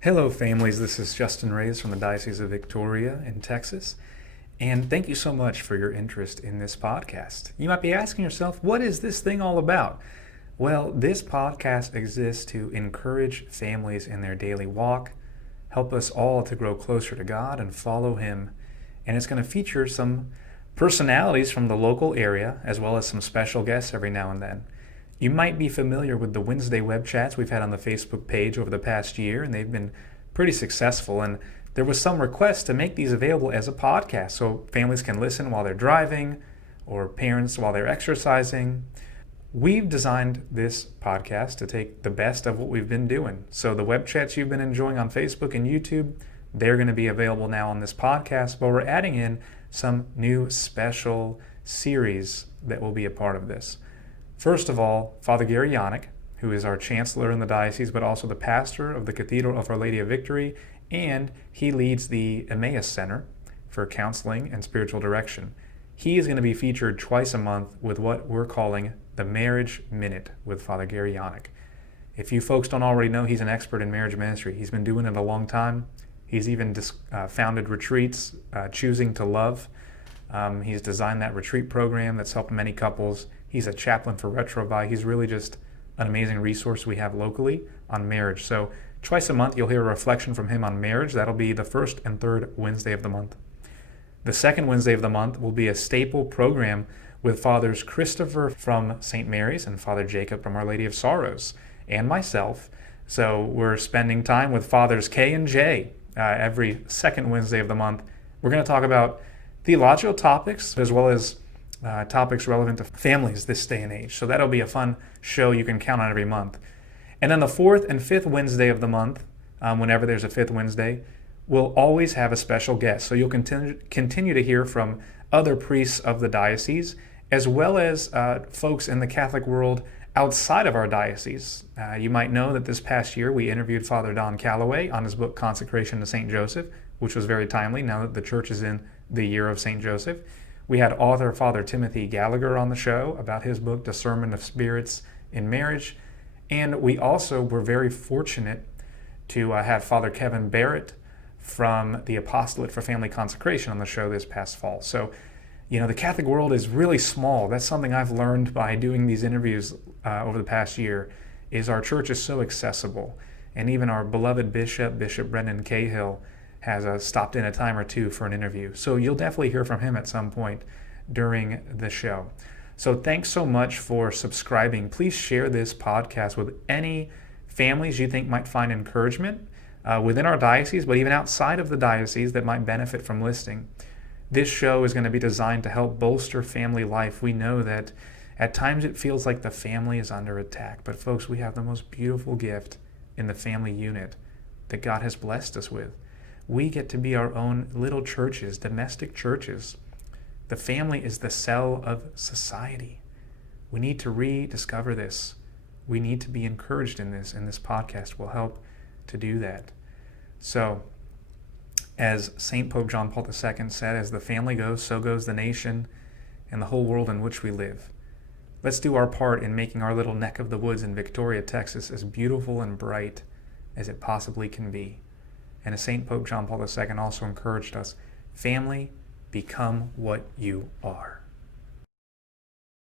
Hello, families. This is Justin Reyes from the Diocese of Victoria in Texas. And thank you so much for your interest in this podcast. You might be asking yourself, what is this thing all about? Well, this podcast exists to encourage families in their daily walk, help us all to grow closer to God and follow Him. And it's going to feature some personalities from the local area, as well as some special guests every now and then. You might be familiar with the Wednesday web chats we've had on the Facebook page over the past year, and they've been pretty successful. And there was some request to make these available as a podcast so families can listen while they're driving or parents while they're exercising. We've designed this podcast to take the best of what we've been doing. So the web chats you've been enjoying on Facebook and YouTube, they're going to be available now on this podcast, but we're adding in some new special series that will be a part of this. First of all, Father Gary Yannick, who is our chancellor in the diocese, but also the pastor of the Cathedral of Our Lady of Victory, and he leads the Emmaus Center for counseling and spiritual direction. He is going to be featured twice a month with what we're calling the Marriage Minute with Father Gary Yannick. If you folks don't already know, he's an expert in marriage ministry. He's been doing it a long time. He's even founded retreats, Choosing to Love. He's designed that retreat program that's helped many couples. He's a chaplain for Retrovi. He's really just an amazing resource we have locally on marriage. So twice a month, you'll hear a reflection from him on marriage. That'll be the first and third Wednesday of the month. The second Wednesday of the month will be a staple program with Fathers Christopher from St. Mary's and Father Jacob from Our Lady of Sorrows and myself. So we're spending time with Fathers K and J every second Wednesday of the month. We're going to talk about theological topics as well as topics relevant to families this day and age. So that'll be a fun show you can count on every month. And then the fourth and fifth Wednesday of the month, whenever there's a fifth Wednesday, we'll always have a special guest. So you'll continue to hear from other priests of the diocese, as well as folks in the Catholic world outside of our diocese. You might know that this past year we interviewed Father Don Calloway on his book Consecration to St. Joseph, which was very timely now that the church is in the year of St. Joseph. We had author Father Timothy Gallagher on the show about his book, Discernment of Spirits in Marriage. And we also were very fortunate to have Father Kevin Barrett from the Apostolate for Family Consecration on the show this past fall. So, the Catholic world is really small. That's something I've learned by doing these interviews over the past year, is our church is so accessible. And even our beloved Bishop Brendan Cahill, has stopped in a time or two for an interview. So you'll definitely hear from him at some point during the show. So thanks so much for subscribing. Please share this podcast with any families you think might find encouragement within our diocese, but even outside of the diocese that might benefit from listening. This show is going to be designed to help bolster family life. We know that at times it feels like the family is under attack, but folks, we have the most beautiful gift in the family unit that God has blessed us with. We get to be our own little churches, domestic churches. The family is the cell of society. We need to rediscover this. We need to be encouraged in this, and this podcast will help to do that. So, as St. Pope John Paul II said, as the family goes, so goes the nation and the whole world in which we live. Let's do our part in making our little neck of the woods in Victoria, Texas, as beautiful and bright as it possibly can be. And as St. Pope John Paul II also encouraged us, family, become what you are.